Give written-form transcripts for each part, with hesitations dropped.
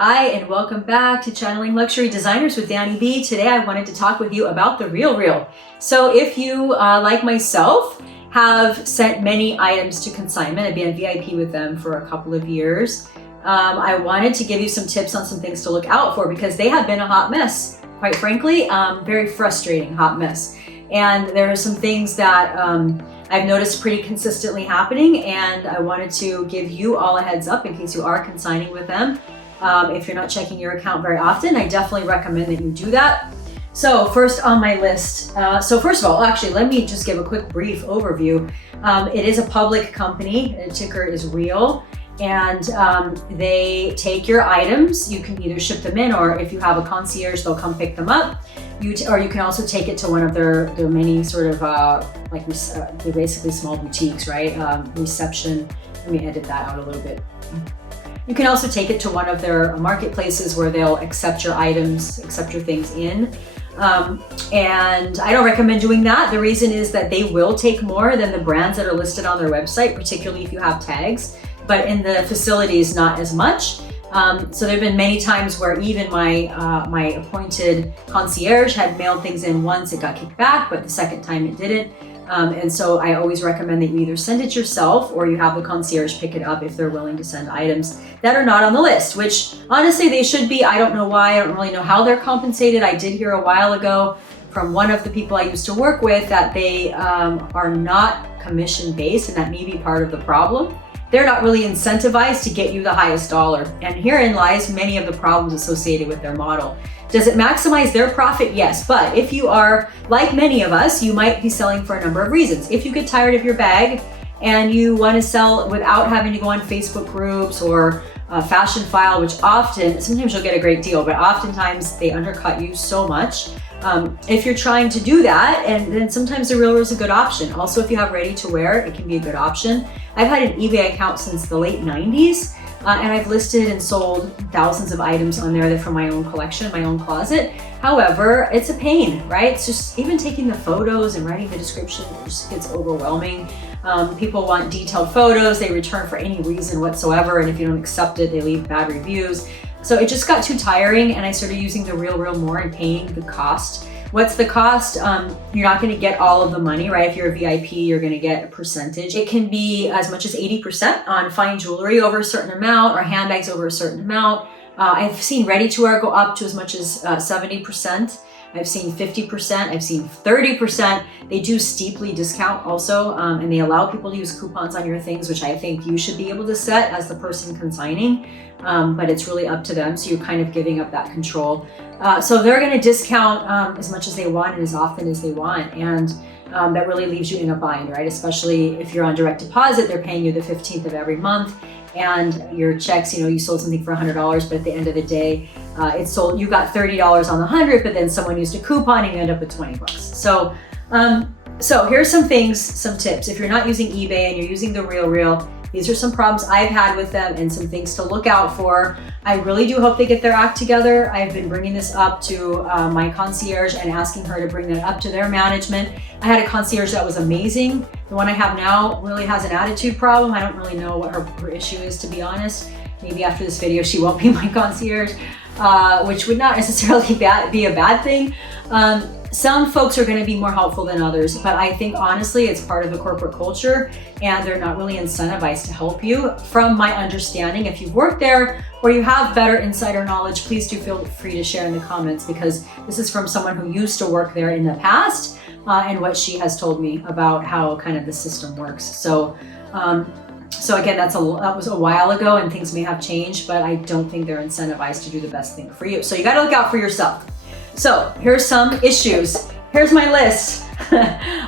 Hi, and welcome back to Channeling Luxury Designers with Dani B. Today I wanted to talk with you about the real. So if you, like myself, have sent many items to consignment, I've been a VIP with them for a couple of years, I wanted to give you some tips on some things to look out for because they have been a hot mess, quite frankly, very frustrating hot mess. And there are some things that I've noticed pretty consistently happening, and I wanted to give you all a heads up in case you are consigning with them. If you're not checking your account very often, I definitely recommend that you do that. So first on my list, so first of all, actually, let me just give a quick brief overview. It is a public company, the ticker is REAL, and they take your items. You can either ship them in, or if you have a concierge, they'll come pick them up. Or you can also take it to one of their many sort of they're basically small boutiques, right? Reception, let me edit that out a little bit. You can also take it to one of their marketplaces where they'll accept your items, accept your things in. And I don't recommend doing that. The reason is that they will take more than the brands that are listed on their website, particularly if you have tags, but in the facilities, not as much. So there have been many times where even my appointed concierge had mailed things in once, it got kicked back, but the second time it didn't. And so I always recommend that you either send it yourself or you have the concierge pick it up if they're willing to send items that are not on the list, which honestly they should be. I don't know why, I don't really know how they're compensated. I did hear a while ago from one of the people I used to work with that they are not commission based, and that may be part of the problem. They're not really incentivized to get you the highest dollar. And herein lies many of the problems associated with their model. Does it maximize their profit? Yes, but if you are like many of us, you might be selling for a number of reasons. If you get tired of your bag and you want to sell without having to go on Facebook groups or Fashion File, which sometimes you'll get a great deal, but oftentimes they undercut you so much. If you're trying to do that, and then sometimes the Real is a good option. Also, if you have ready to wear, it can be a good option. I've had an eBay account since the late 90s. And I've listed and sold thousands of items on there from my own collection, my own closet. However, it's a pain, right? It's just even taking the photos and writing the description, it just gets overwhelming. People want detailed photos, they return for any reason whatsoever, and if you don't accept it, they leave bad reviews. So it just got too tiring, and I started using the Real more and paying the cost. What's the cost? You're not going to get all of the money, right? If you're a VIP, you're going to get a percentage. It can be as much as 80% on fine jewelry over a certain amount, or handbags over a certain amount. I've seen ready-to-wear go up to as much as 70%. I've seen 50%, I've seen 30%. They do steeply discount also, and they allow people to use coupons on your things, which I think you should be able to set as the person consigning, but it's really up to them. So you're kind of giving up that control. So they're gonna discount as much as they want and as often as they want. And that really leaves you in a bind, right? Especially if you're on direct deposit, they're paying you the 15th of every month. And your checks, you sold something for $100, but at the end of the day, you got $30 on the 100, but then someone used a coupon and you end up with 20 bucks. So here's some tips. If you're not using eBay and you're using the Real, these are some problems I've had with them and some things to look out for. I really do hope they get their act together. I've been bringing this up to my concierge and asking her to bring that up to their management. I had a concierge that was amazing. The one I have now really has an attitude problem. I don't really know what her issue is, to be honest. Maybe after this video, she won't be my concierge, which would not necessarily be a bad thing. Some folks are going to be more helpful than others, but I think honestly it's part of the corporate culture and they're not really incentivized to help you. From my understanding, if you've worked there or you have better insider knowledge, please do feel free to share in the comments, because this is from someone who used to work there in the past and what she has told me about how kind of the system works. So again, that was a while ago and things may have changed, but I don't think they're incentivized to do the best thing for you. So you got to look out for yourself. So here's some issues. Here's my list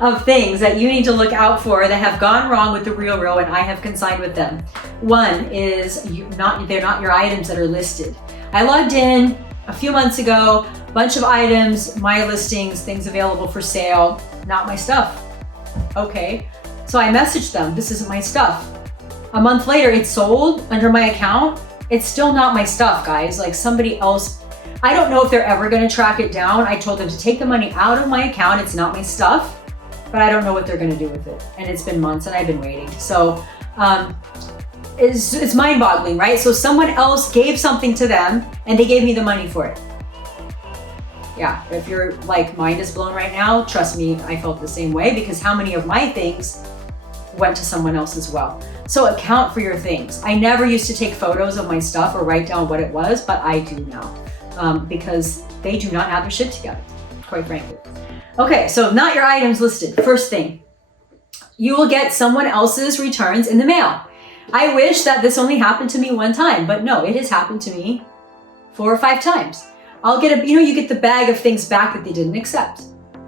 of things that you need to look out for that have gone wrong with the Real and I have consigned with them. One is they're not your items that are listed. I logged in a few months ago, bunch of items, my listings, things available for sale, not my stuff. Okay, so I messaged them, this isn't my stuff. A month later, it's sold under my account. It's still not my stuff, guys. Like somebody else, I don't know if they're ever gonna track it down. I told them to take the money out of my account. It's not my stuff, but I don't know what they're gonna do with it. And it's been months and I've been waiting. So it's mind-boggling, right? So someone else gave something to them and they gave me the money for it. Yeah, if your like mind is blown right now, trust me, I felt the same way, because how many of my things went to someone else as well? So account for your things. I never used to take photos of my stuff or write down what it was, but I do now, because they do not have their shit together, quite frankly. Okay, so not your items listed. First thing, you will get someone else's returns in the mail. I wish that this only happened to me one time, but no, it has happened to me 4 or 5 times. I'll get you get the bag of things back that they didn't accept,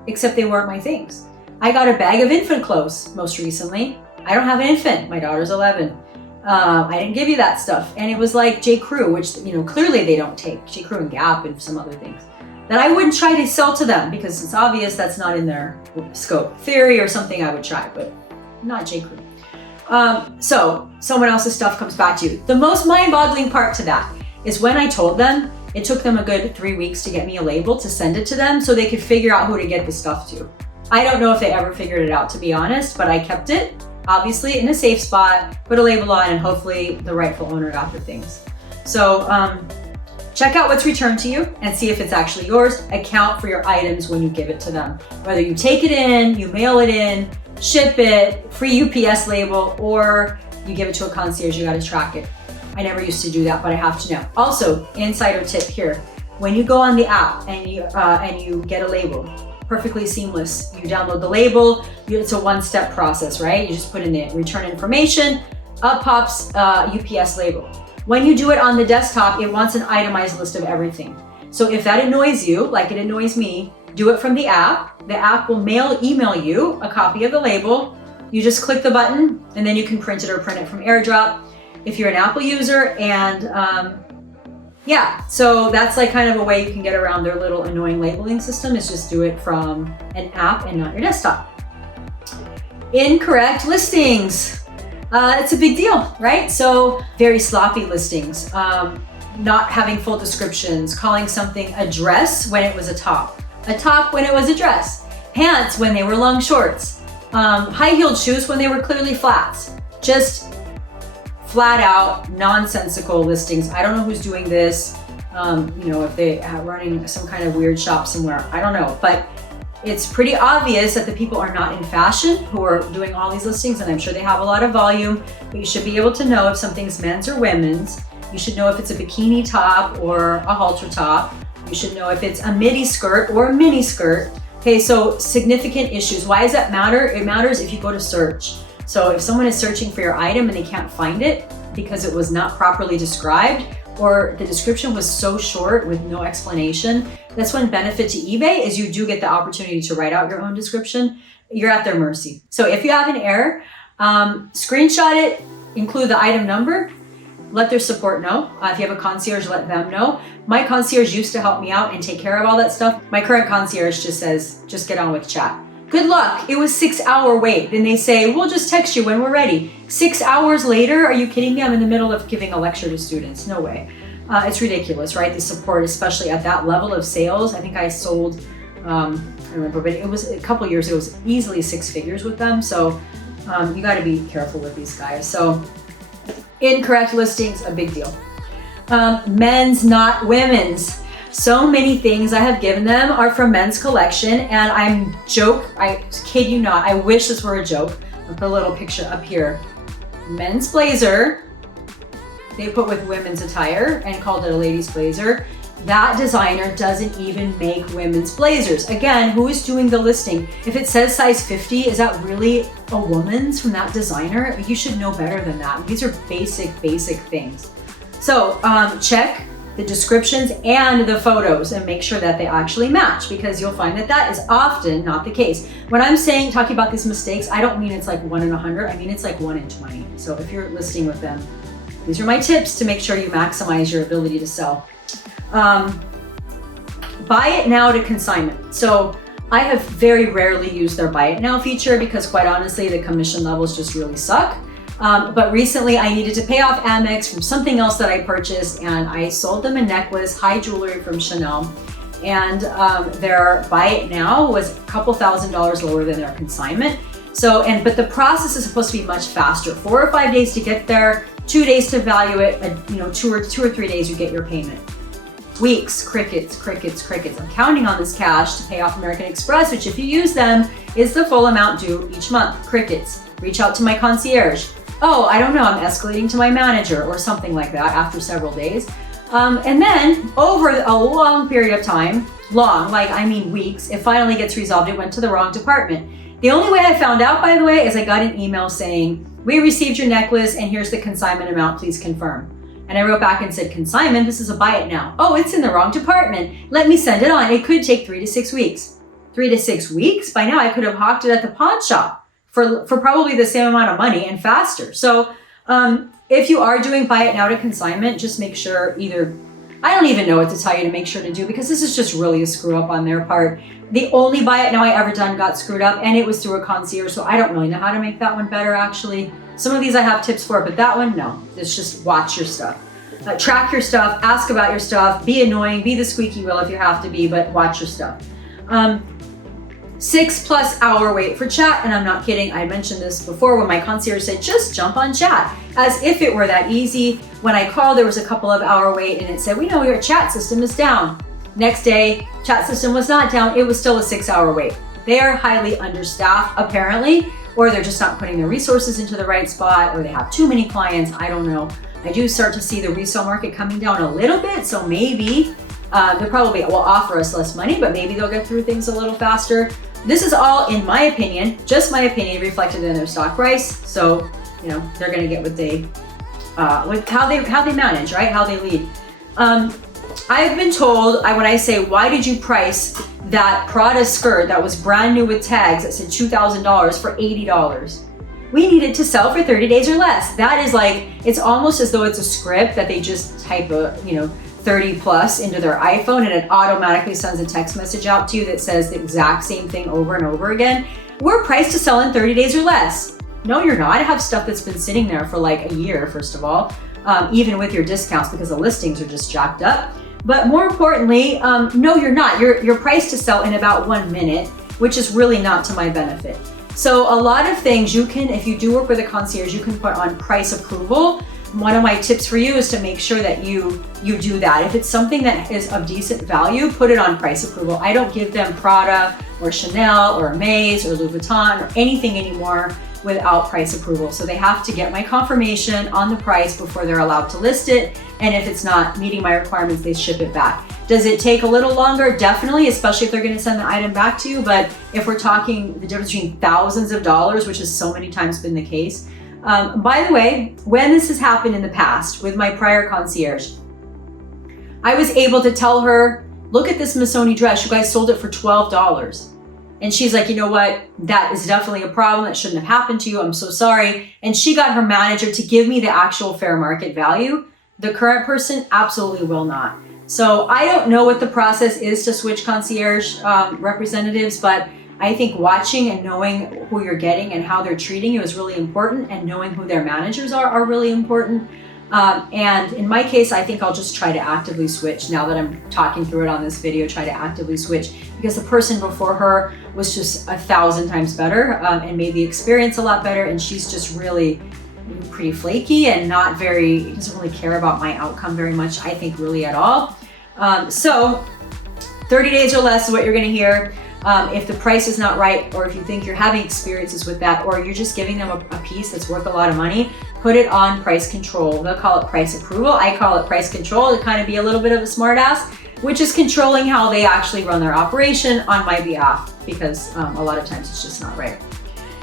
except they weren't my things. I got a bag of infant clothes most recently. I don't have an infant. My daughter's 11. I didn't give you that stuff. And it was like J. Crew, which, clearly they don't take. J. Crew and Gap and some other things that I wouldn't try to sell to them, because it's obvious that's not in their scope. Theory or something I would try, but not J. Crew. So someone else's stuff comes back to you. The most mind-boggling part to that is when I told them, it took them a good 3 weeks to get me a label to send it to them so they could figure out who to get the stuff to. I don't know if they ever figured it out, to be honest, but I kept it, obviously, in a safe spot, put a label on, and hopefully the rightful owner got the things. So check out what's returned to you and see if it's actually yours. Account for your items when you give it to them. Whether you take it in, you mail it in, ship it, free UPS label, or you give it to a concierge, you gotta track it. I never used to do that, but I have to now. Also, insider tip here, when you go on the app and you get a label, perfectly seamless. You download the label, it's a one-step process, right? You just put in the return information, up pops UPS label. When you do it on the desktop, it wants an itemized list of everything. So if that annoys you, like it annoys me, do it from the app. The app will email you a copy of the label. You just click the button and then you can print it or print it from AirDrop if you're an Apple user. And yeah, so that's like kind of a way you can get around their little annoying labeling system, is just do it from an app and not your desktop. Incorrect listings. It's a big deal, right? So very sloppy listings, not having full descriptions, calling something a dress when it was a top when it was a dress, pants when they were long shorts, high-heeled shoes when they were clearly flats. Just flat out nonsensical listings. I don't know who's doing this, if they are running some kind of weird shop somewhere, I don't know, but it's pretty obvious that the people are not in fashion who are doing all these listings, and I'm sure they have a lot of volume, but you should be able to know if something's men's or women's. You should know if it's a bikini top or a halter top. You should know if it's a midi skirt or a mini skirt. Okay, so significant issues. Why does that matter? It matters if you go to search. So if someone is searching for your item and they can't find it because it was not properly described, or the description was so short with no explanation, that's one benefit to eBay, is you do get the opportunity to write out your own description. You're at their mercy. So if you have an error, screenshot it, include the item number, let their support know. If you have a concierge, let them know. My concierge used to help me out and take care of all that stuff. My current concierge just says, just get on with chat. Good luck. It was 6-hour wait. Then they say, we'll just text you when we're ready. 6 hours later? Are you kidding me? I'm in the middle of giving a lecture to students. No way. It's ridiculous, right? The support, especially at that level of sales. I think I sold, I don't remember, but it was a couple years ago, it was easily 6 figures with them. So you got to be careful with these guys. So incorrect listings, a big deal. Men's, not women's. So many things I have given them are from men's collection, and I kid you not, I wish this were a joke. I'll put a little picture up here. Men's blazer, they put with women's attire and called it a ladies blazer. That designer doesn't even make women's blazers. Again, who is doing the listing? If it says size 50, is that really a woman's from that designer? You should know better than that. These are basic things. So check the descriptions and the photos and make sure that they actually match, because you'll find that that is often not the case. When I'm talking about these mistakes, I don't mean it's like 1 in 100, I mean it's like 1 in 20. So if you're listing with them, these are my tips to make sure you maximize your ability to sell. Buy it now to consignment. So I have very rarely used their buy it now feature because, quite honestly, the commission levels just really suck. But recently I needed to pay off Amex from something else that I purchased, and I sold them a necklace, high jewelry from Chanel, and their buy it now was a couple $1,000s lower than their consignment. But the process is supposed to be much faster, 4 or 5 days to get there. 2 days to value it, 2 or 3 days you get your payment. Weeks, crickets, crickets, crickets. I'm counting on this cash to pay off American Express, which if you use them is the full amount due each month. Crickets. Reach out to my concierge. Oh, I don't know, I'm escalating to my manager or something like that after several days. And then over a long period of time, weeks, it finally gets resolved. It went to the wrong department. The only way I found out, by the way, is I got an email saying, we received your necklace and here's the consignment amount, please confirm. And I wrote back and said, consignment, this is a buy it now. Oh, it's in the wrong department. Let me send it on. It could take 3 to 6 weeks. 3 to 6 weeks? By now I could have hawked it at the pawn shop for probably the same amount of money and faster. So if you are doing buy it now to consignment, just make sure I don't even know what to tell you to make sure to do, because this is just really a screw up on their part. The only buy it now I ever done got screwed up, and it was through a concierge, so I don't really know how to make that one better actually. Some of these I have tips for, but that one, no. It's just watch your stuff. Track your stuff, ask about your stuff, be annoying, be the squeaky wheel if you have to be, but watch your stuff. 6+ hour wait for chat, and I'm not kidding. I mentioned this before when my concierge said, just jump on chat, as if it were that easy. When I called, there was a couple of hour wait and it said, we know your chat system is down. Next day, chat system was not down. It was still a 6-hour wait. They are highly understaffed apparently, or they're just not putting their resources into the right spot, or they have too many clients. I don't know. I do start to see the resale market coming down a little bit, so maybe they probably will offer us less money, but maybe they'll get through things a little faster. This is all, in my opinion, just my opinion, reflected in their stock price. So, they're going to get what they, with how they manage, right? How they lead. I've been told, when I say, why did you price that Prada skirt that was brand new with tags that said $2,000 for $80? We need it to sell for 30 days or less. That is it's almost as though it's a script that they just type 30 plus into their iPhone and it automatically sends a text message out to you that says the exact same thing over and over again. We're priced to sell in 30 days or less. No, you're not. I have stuff that's been sitting there for a year, first of all, even with your discounts, because the listings are just jacked up. But more importantly, no, you're not. You're priced to sell in about 1 minute, which is really not to my benefit. So a lot of things you can, if you do work with a concierge, you can put on price approval. One of my tips for you is to make sure that you do that. If it's something that is of decent value, put it on price approval. I don't give them Prada or Chanel or Hermes or Louis Vuitton or anything anymore without price approval. So they have to get my confirmation on the price before they're allowed to list it. And if it's not meeting my requirements, they ship it back. Does it take a little longer? Definitely, especially if they're going to send the item back to you. But if we're talking the difference between thousands of dollars, which has so many times been the case. By the way, when this has happened in the past with my prior concierge, I was able to tell her, look at this Missoni dress. You guys sold it for $12. And she's like, you know what? That is definitely a problem. That shouldn't have happened to you. I'm so sorry. And she got her manager to give me the actual fair market value. The current person absolutely will not. So I don't know what the process is to switch concierge representatives, but I think watching and knowing who you're getting and how they're treating you is really important, and knowing who their managers are really important. And in my case, I think I'll just try to actively switch now that I'm talking through it on this video, try to actively switch, because the person before her was just 1,000 times better and made the experience a lot better. And she's just really pretty flaky and doesn't really care about my outcome very much, I think, really at all. So 30 days or less is what you're going to hear. If the price is not right, or if you think you're having experiences with that, or you're just giving them a piece that's worth a lot of money, put it on price control. They'll call it price approval. I call it price control to kind of be a little bit of a smart ass, which is controlling how they actually run their operation on my behalf, because a lot of times it's just not right.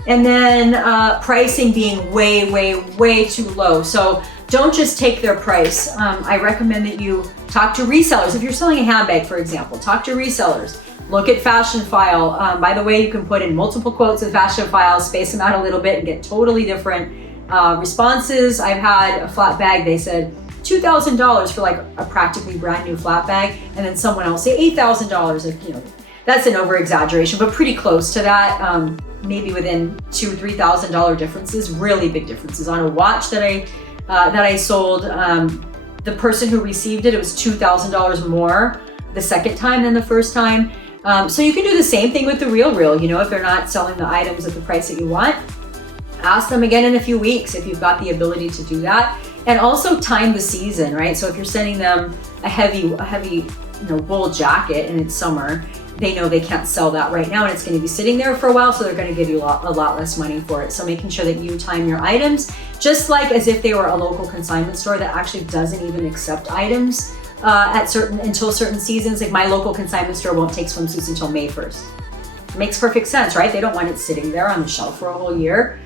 And then pricing being way, way, way too low. So don't just take their price. I recommend that you talk to resellers. If you're selling a handbag, for example, talk to resellers. Look at Fashion File. By the way, you can put in multiple quotes in Fashion File, space them out a little bit, and get totally different responses. I've had a flat bag, they said $2,000 for a practically brand new flat bag, and then someone else say $8,000. That's an over exaggeration, but pretty close to that. Maybe within $2,000 or $3,000 differences, really big differences. On a watch that I sold, the person who received it, it was $2,000 more the second time than the first time. So you can do the same thing with the real. If they're not selling the items at the price that you want, ask them again in a few weeks if you've got the ability to do that. And also time the season, right? So if you're sending them a heavy, wool jacket and it's summer, they know they can't sell that right now and it's going to be sitting there for a while, so they're going to give you a lot less money for it. So making sure that you time your items just like as if they were a local consignment store that actually doesn't even accept items until certain seasons. Like my local consignment store won't take swimsuits until May 1st. It makes perfect sense, right? They don't want it sitting there on the shelf for a whole year.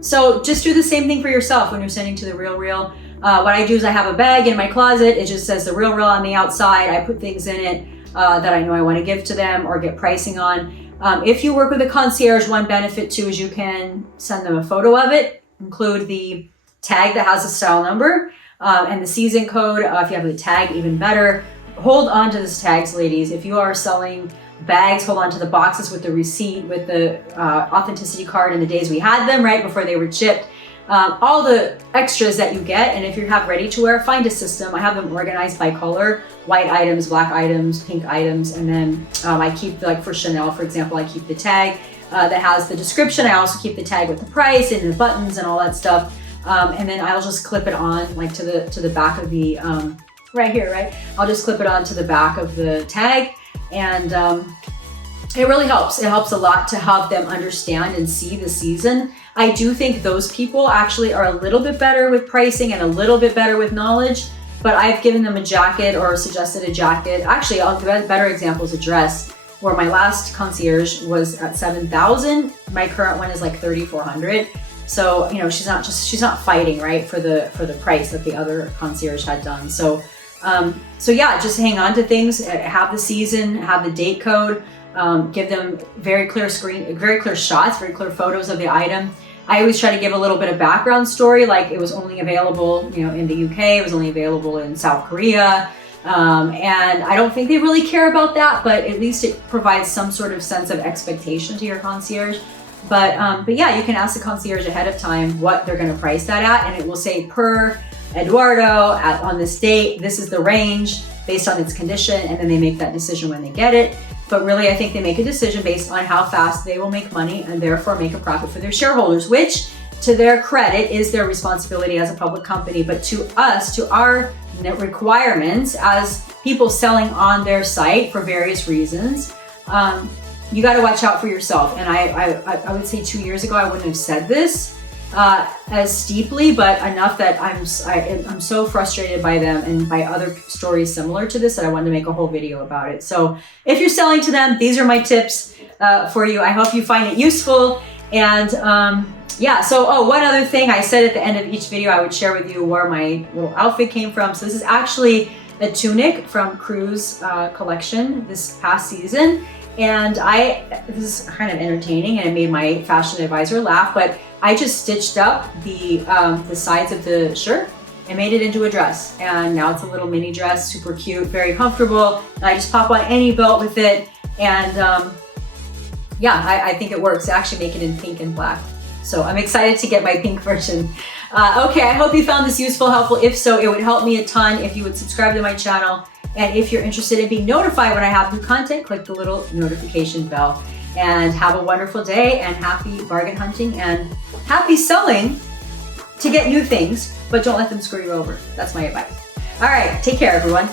So just do the same thing for yourself when you're sending to The RealReal. What I do is I have a bag in my closet. It just says The RealReal on the outside. I put things in it that I know I want to give to them or get pricing on. If you work with a concierge, one benefit too is you can send them a photo of it, include the tag that has the style number and the season code. If you have the tag, even better. Hold on to these tags, ladies. If you are selling bags, hold on to the boxes with the receipt, with the authenticity card and the days we had them, right before they were shipped. All the extras that you get, and if you have ready to wear, find a system. I have them organized by color: white items, black items, pink items, and then I keep, like for Chanel, for example, I keep the tag that has the description. I also keep the tag with the price and the buttons and all that stuff. And then I'll just clip it on like to the back of the right here, right? I'll just clip it on to the back of the tag, and it really helps. It helps a lot to have them understand and see the season. I do think those people actually are a little bit better with pricing and a little bit better with knowledge, but I've given them a jacket or suggested a jacket. Actually, I'll give a better example is a dress, where my last concierge was at $7,000. My current one is like $3,400. So, you know, she's not fighting, right, for the price that the other concierge had done. So yeah, just hang on to things, have the season, have the date code, give them very clear shots, very clear photos of the item. I always try to give a little bit of background story, like it was only available, you know, in the UK, it was only available in South Korea. And I don't think they really care about that, but at least it provides some sort of sense of expectation to your concierge. But yeah, you can ask the concierge ahead of time what they're going to price that at, and it will say per Eduardo on this date, this is the range based on its condition, and then they make that decision when they get it. But really, I think they make a decision based on how fast they will make money and therefore make a profit for their shareholders, which to their credit is their responsibility as a public company. But to us, to our requirements as people selling on their site for various reasons, you got to watch out for yourself. And I would say 2 years ago, I wouldn't have said this as steeply, but enough that I'm so frustrated by them and by other stories similar to this that I wanted to make a whole video about it. So if you're selling to them, these are my tips for you. I hope you find it useful. And yeah, so one other thing I said at the end of each video, I would share with you where my little outfit came from. So this is actually a tunic from Cruise collection this past season. And this is kind of entertaining and it made my fashion advisor laugh, but I just stitched up the sides of the shirt and made it into a dress. And now it's a little mini dress, super cute, very comfortable. I just pop on any belt with it. And yeah, I think it works. I actually make it in pink and black. So I'm excited to get my pink version. Okay, I hope you found this useful, helpful. If so, it would help me a ton if you would subscribe to my channel. And if you're interested in being notified when I have new content, click the little notification bell. And have a wonderful day and happy bargain hunting and happy selling to get new things, but don't let them screw you over. That's my advice. All right, take care, everyone.